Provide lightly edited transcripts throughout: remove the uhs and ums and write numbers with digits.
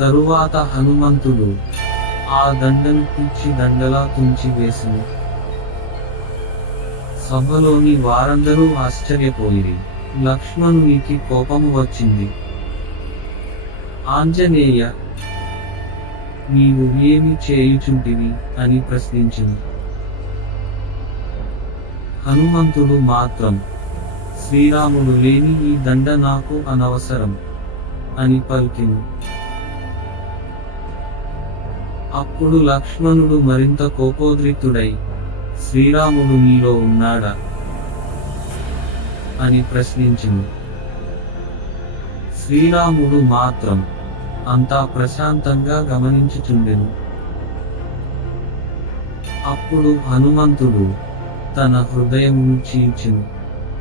తరువాత హనుమంతుడు ఆ దండను పిచ్చి దండలా తుంచివేసెను. సభలోని వారందరూ ఆశ్చర్యపోయిరి. లక్ష్మణునికి కోపము వచ్చింది. ఆంజనేయ, నీవు ఏమి చేయుచుంటివి అని ప్రశ్నించెను. హనుమంతుడు మాత్రం, శ్రీరాముడు లేని ఈ దండ నాకు అనవసరం అని పలికెను. అప్పుడు లక్ష్మణుడు మరింత కోపోద్రిక్తుడై, శ్రీరాముడు నీలో ఉన్నాడా అని ప్రశ్నించెను. శ్రీరాముడు మాత్రం అంతా ప్రశాంతంగా గమనించుచుండెను. అప్పుడు హనుమంతుడు తన హృదయమును చీల్చెను.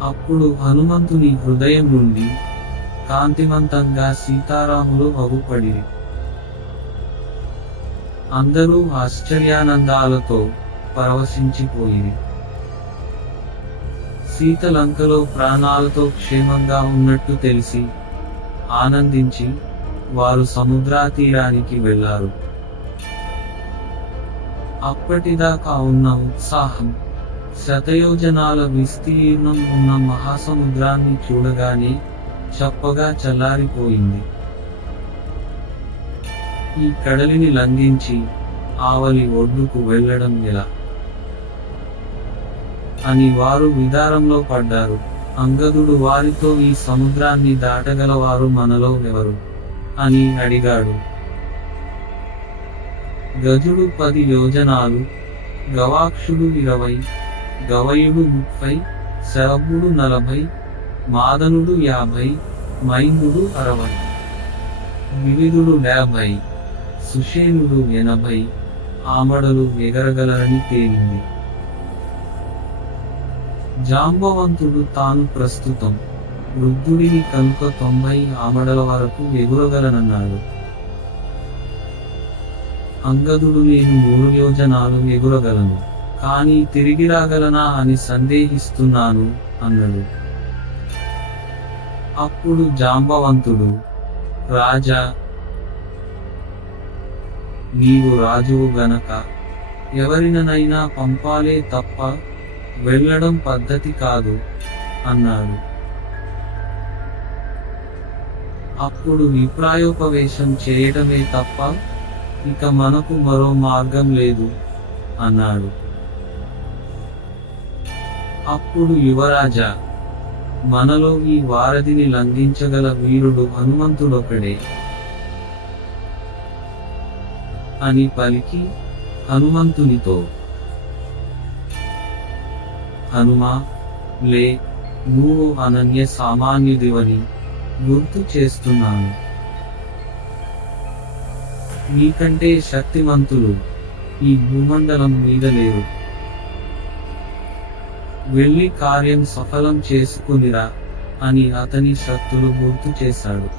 అప్పుడు హనుమంతుని హృదయం నుండి కాంతివంతంగా సీతారాములు అగుపడిరి. అందరూ ఆశ్చర్యానందాలతో పరవశించిపోయిరి. సీత లంకలో ప్రాణాలతో క్షేమంగా ఉన్నట్టు తెలిసి ఆనందించి వారు సముద్రతీరానికి వెళ్లారు. అప్పటిదాకా ఉన్న ఉత్సాహం, శతయోజనాల విస్తీర్ణం ఉన్న మహాసముద్రాన్ని చూడగానే చప్పగా చల్లారిపోయింది. ఈ కడలిని లంఘించి ఆవలి ఒడ్డుకు వెళ్లడం ఎలా అని వారు విదారంలో పడ్డారు. అంగదుడు వారితో, ఈ సముద్రాన్ని దాటగలవారు మనలో ఎవరు అని అడిగాడు. గజుడు 10 యోజనాలు, గవాక్షుడు 20, గవయుడు 30, శరభుడు 40, మాదనుడు 50, మైందుడు 60, వివిధుడు 70, సుషేనుడు 80 ఆమడలు ఎగరగలరని తేలింది. జాంబవంతుడు తాను ప్రస్తుతం వృద్ధుడిని కనుక 90 ఆమడల వరకు ఎగురగలనన్నాడు. అంగదుడు, నేను 100 యోజనాలు ఎగురగలను, కానీ తిరిగి రాగలనా అని సందేహిస్తున్నాను అన్నాడు. అప్పుడు జాంబవంతుడు, రాజా, నీవు రాజువు గనక ఎవరినైనా పంపాలే తప్ప వెళ్ళడం పద్ధతి కాదు అన్నాడు. అప్పుడు విప్రాయోపవేశం చేయటమే తప్ప ఇక మనకు మరో మార్గం లేదు అన్నాడు. అప్పుడు యువరాజా, మనలో ఈ వారధిని లంఘించగల వీరుడు హనుమంతుడొకడే అని పలికి హనుమంతునితో, హనుమా, లే, నువ్వు అనన్య సామాన్యుడివని గుర్తు చేస్తున్నాను. నీకంటే శక్తిమంతులు ఈ భూమండలం మీద లేరు. వెళ్ళి కార్యం సఫలం చేసుకునిరా అని అతని శక్తులు గుర్తు చేశాడు.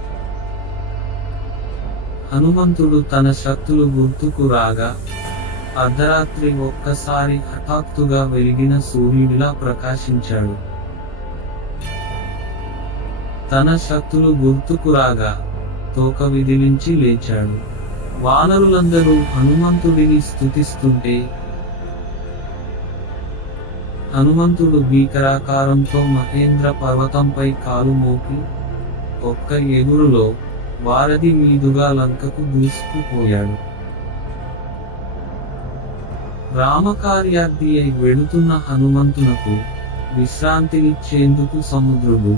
హనుమంతుడు తన శక్తులు గుర్తుకు రాగా అర్ధరాత్రి ఒక్కసారి హఠాత్తుగా వెలిగిన సూర్యుడిలా ప్రకాశించాడు. తన శక్తులు గుర్తుకు రాగా తోక విదిలించి లేచాడు. వానరులందరూ హనుమంతుడిని స్తుతిస్తుంటే హనుమంతుడు భీకరాకారంతో మహేంద్ర పర్వతంపై కాలు మోపి ఒక్క ఎగురులో వారధి మీదుగా లంకకు దూసుకుపోయాడు. రామకార్యార్థి అయి వెళుతున్న హనుమంతునకు విశ్రాంతినిచ్చేందుకు సముద్రుడు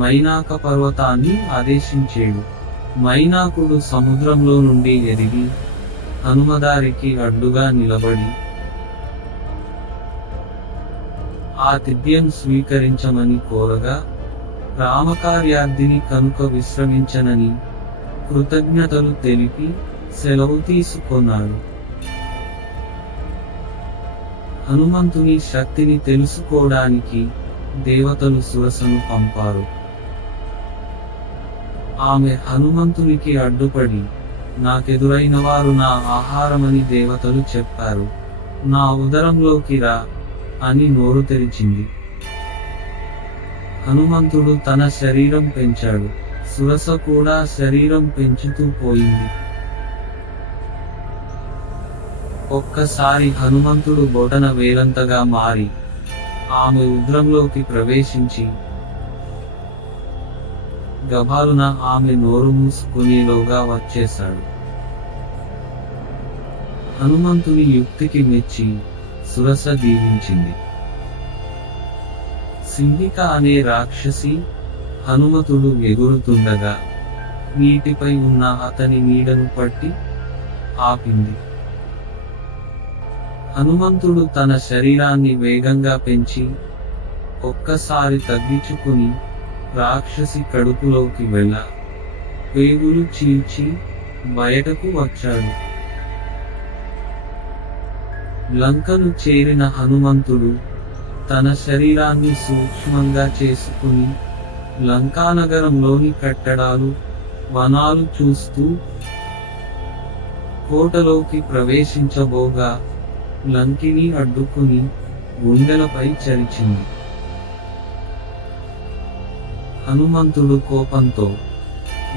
మైనాక పర్వతాన్ని ఆదేశించాడు. మైనాకుడు సముద్రంలో నుండి ఎదిగి హనుమదారికి అడ్డుగా నిలబడి ఆతిథ్యం స్వీకరించమని కోరగా, రామకార్యార్థిని కనుక విశ్రమించనని కృతజ్ఞతలు తెలిపి సెలవు తీసుకొన్నాడు. హనుమంతుని శక్తిని తెలుసుకోవడానికి దేవతలు సురసను పంపారు. ఆమె హనుమంతునికి అడ్డుపడి, నాకెదురైన వారు నా ఆహారమని దేవతలు చెప్పారు, నా ఉదరంలోకి రా అని నోరు తెరిచింది. హనుమంతుడు తన శరీరం పెంచాడు. సురస కూడా శరీరం పెంచుతూ పోయింది. ఒక్కసారి హనుమంతుడు బొటన వేలంతగా మారి ఆమె ఉద్రంలోకి ప్రవేశించి గభాలున ఆమె నోరు మూసుకునేలోగా వచ్చేశాడు. హనుమంతుని యుక్తికి మెచ్చి సురస దీవించింది. సింహిక అనే రాక్షసి హనుమంతుడు ఎగురుతుండగా నీటిపై ఉన్న అతని నీడను పట్టి ఆపింది. హనుమంతుడు తన శరీరాన్ని వేగంగా పెంచి ఒక్కసారి తగ్గించుకుని రాక్షసి కడుపులోకి వెళ్ళ పేగులు చీల్చి బయటకు వచ్చాడు. లంకను చేరిన హనుమంతుడు తన శరీరాన్ని సూక్ష్మంగా చేసుకుని లంకానగరంలోని కట్టడాలు, వనాలు చూస్తూ కోటలోకి ప్రవేశించబోగా లంకిని అడ్డుకుని గుండెలపై చరిచింది. హనుమంతుడు కోపంతో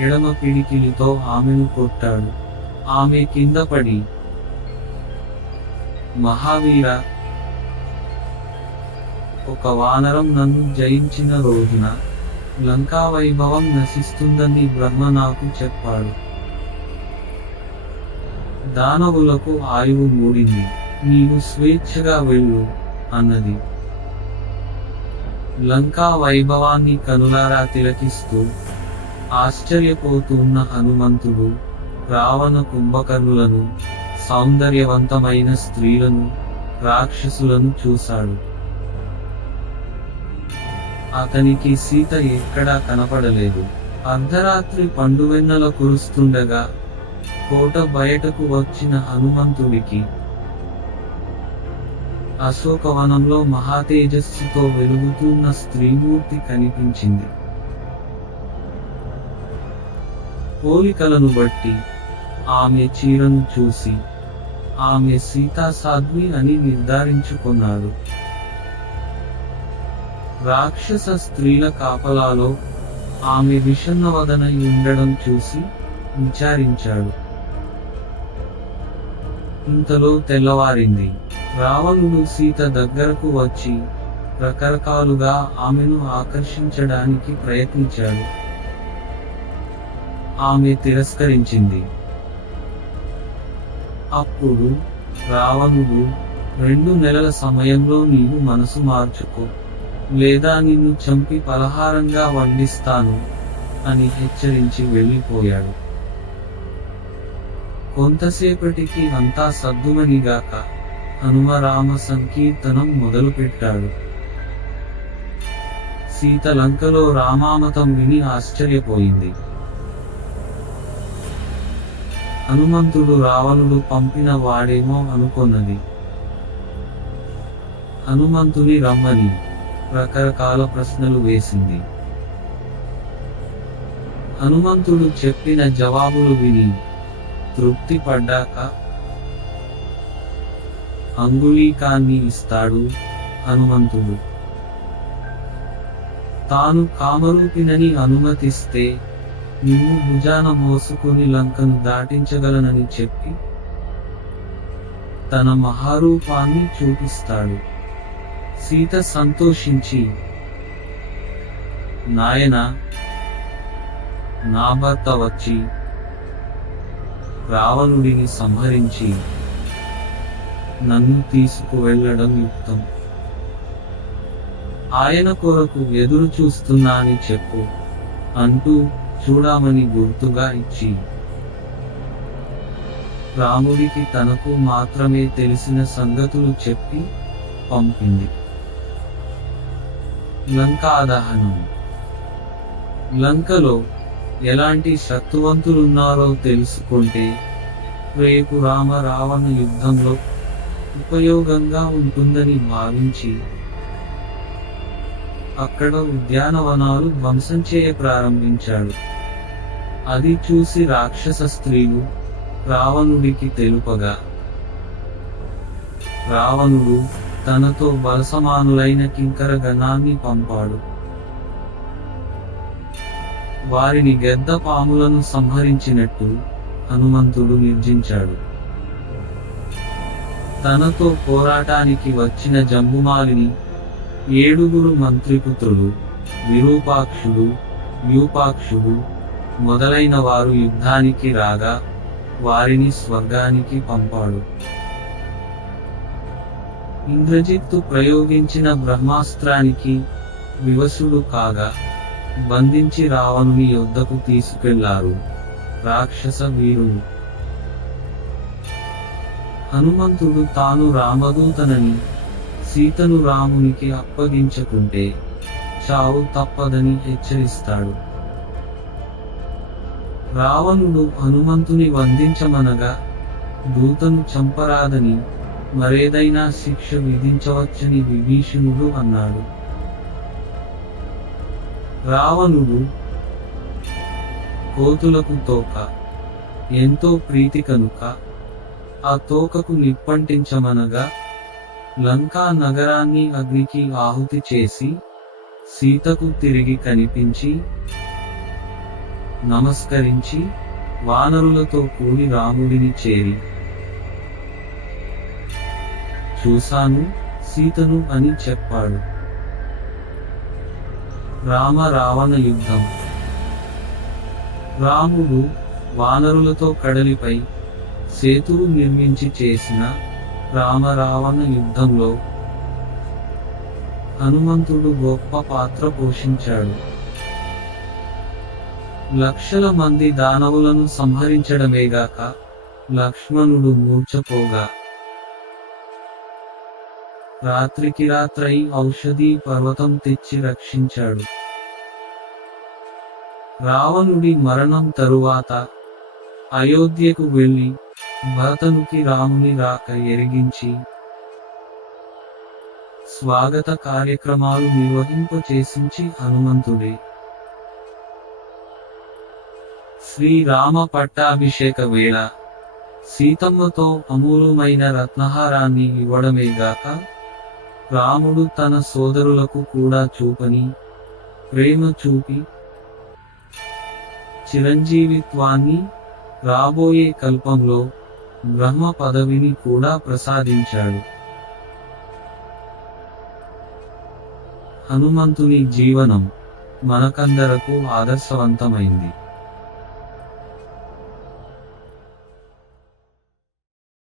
ఎడమ పిడికిలితో ఆమెను కొట్టాడు. ఆమె కింద పడి, మహావీర, ఒక వానరం నన్ను జయించిన రోజున లంకా వైభవం నశిస్తుందని బ్రహ్మ నాకు చెప్పాడు. దానవులకు ఆయువు మూడింది, నీవు స్వేచ్ఛగా వెళ్ళు అన్నది. లంకా వైభవాన్ని కనులారా తిలకిస్తూ ఆశ్చర్యపోతున్న హనుమంతుడు రావణ కుంభకర్ణులను, సౌందర్యవంతమైన స్త్రీలను, రాక్షసులను చూశాడు. అతనికి సీత ఎక్కడా కనపడలేదు. అర్ధరాత్రి పండువెన్నెల కురుస్తుండగా కోట బయటకు వచ్చిన హనుమంతుడికి అశోకవనంలో మహాతేజస్సుతో వెలుగుతున్న స్త్రీమూర్తి కనిపించింది. పోలికలను బట్టి ఆమె చీరను చూసి ఆమె సీతా సాధ్వి అని నిర్ధారించుకున్నాడు. రాక్షస స్త్రీల కాపలాలో ఆమె విషన్నవదనై ఉండడం చూసి విచారించాడు. ఇంతలో తెల్లవారింది. రావణుడు సీత దగ్గరకు వచ్చి రకరకాలుగా ఆమెను ఆకర్షించడానికి ప్రయత్నించాడు. ఆమె తిరస్కరించింది. అప్పుడు రావణుడు, 2 నెలల సమయంలో నీవు మనసు మార్చుకో, లేదా నిన్ను చంపి పలహారంగా వండిస్తాను అని హెచ్చరించి వెళ్ళిపోయాడు. కొంతసేపటికి అంతా సద్దుమణిగాక హనుమరామ సంకీర్తనం మొదలుపెట్టాడు. సీత లంకలో రామామతం విని ఆశ్చర్యపోయింది. హనుమంతుడు రావణుడు పంపిన వాడేమో అనుకొన్నది. హనుమంతుని రమ్మని రకరకాల ప్రశ్నలు వేసింది. హనుమంతుడు చెప్పిన జవాబులు విని తృప్తి పడ్డాక అంగుళీకాన్ని ఇస్తాడు హనుమంతుడు. తాను కామరూపిణని అనుమతిస్తే నిన్ను భుజాన మోసుకుని లంకను దాటించగలనని చెప్పి తన మహారూపాన్ని చూపిస్తాడు. సీత సంతోషించి, నాయనా, నా భర్త వచ్చి రావణుడిని సంహరించి నన్ను తీసుకువెళ్ళడం యుక్తం. ఆయన కొరకు ఎదురు చూస్తున్నాని చెప్పు అంటూ చూడమని గుర్తుగా ఇచ్చి రాముడికి తనకు మాత్రమే తెలిసిన సంగతులు చెప్పి పంపింది. లంకాదహనం. లంకలో ఎలాంటి శక్తివంతులున్నారో తెలుసుకుంటే రేపు రామ రావణ యుద్ధంలో ఉపయోగంగా ఉంటుందని భావించి అక్కడ ఉద్యానవనాలు ధ్వంసం చేయ ప్రారంభించాడు. అది చూసి రాక్షస స్త్రీలు రావణుడికి తెలుపగా రావణుడు తనతో బలసమానులైన కింకర గణాన్ని పంపాడు. వారిని గెద్ద పాములను సంహరించినట్టు హనుమంతుడు నిర్జించాడు. తనతో పోరాటానికి వచ్చిన జంబుమాలిని, 7 మంత్రిపుత్రులు, విరూపాక్షుడు, యూపాక్షుడు మొదలైన వారు యుద్ధానికి రాగా వారిని స్వర్గానికి పంపాడు. ఇంద్రజిత్తు ప్రయోగించిన బ్రహ్మాస్త్రానికి వివశుడు కాగా బంధించి రావణుని యొద్దకు తీసుకెళ్లారు రాక్షస వీరులు. హనుమంతుడు తాను రామదూతనని, సీతను రామునికి అప్పగించకుంటే చావు తప్పదని హెచ్చరిస్తాడు. రావణుడు హనుమంతుని వందించమనగా దూతను చంపరాదని, మరేదైనా శిక్ష విధించవచ్చని విభీషణుడు అన్నాడు. రావణుడు, కోతులకు తోక ఎంతో ప్రీతి కనుక ఆ తోకకు నిప్పంటించమనగా లంకా నగరాన్ని అగ్నికి ఆహుతి చేసి సీతకు తిరిగి కనిపించి నమస్కరించి వానరులతో కూడి రాముడిని చేరి, చూశాను సీతను అని చెప్పాడు. రామ రావణ యుద్ధం. రాముడు వానరులతో కడలిపై సేతువు నిర్మించి చేసిన రామ రావణ యుద్ధంలో హనుమంతుడు గొప్ప పాత్ర పోషించాడు. లక్షల మంది దానవులను సంహరించడమేగాక లక్ష్మణుడు మూర్ఛపోగా రాత్రికి రాత్రై ఔషధీ పర్వతం తెచ్చి రక్షించాడు. రావణుడి మరణం తరువాత అయోధ్యకు వెళ్లి భరతునికి రాముని రాక ఎరిగించి స్వాగత కార్యక్రమాలు నిర్వహింపచేసించి హనుమంతుడే. శ్రీరామ పట్టాభిషేక వేళ సీతమ్మతో అమూల్యమైన రత్నహారాన్ని ఇవ్వడమేగాక రాముడు తన సోదరులకు కూడా చూపని ప్రేమ చూపి చిరంజీవిత్వాన్ని, రాబోయే కల్పంలో బ్రహ్మ పదవిని కూడా ప్రసాదించాడు. హనుమంతుని జీవనం మనకందరకు ఆదర్శవంతమైంది.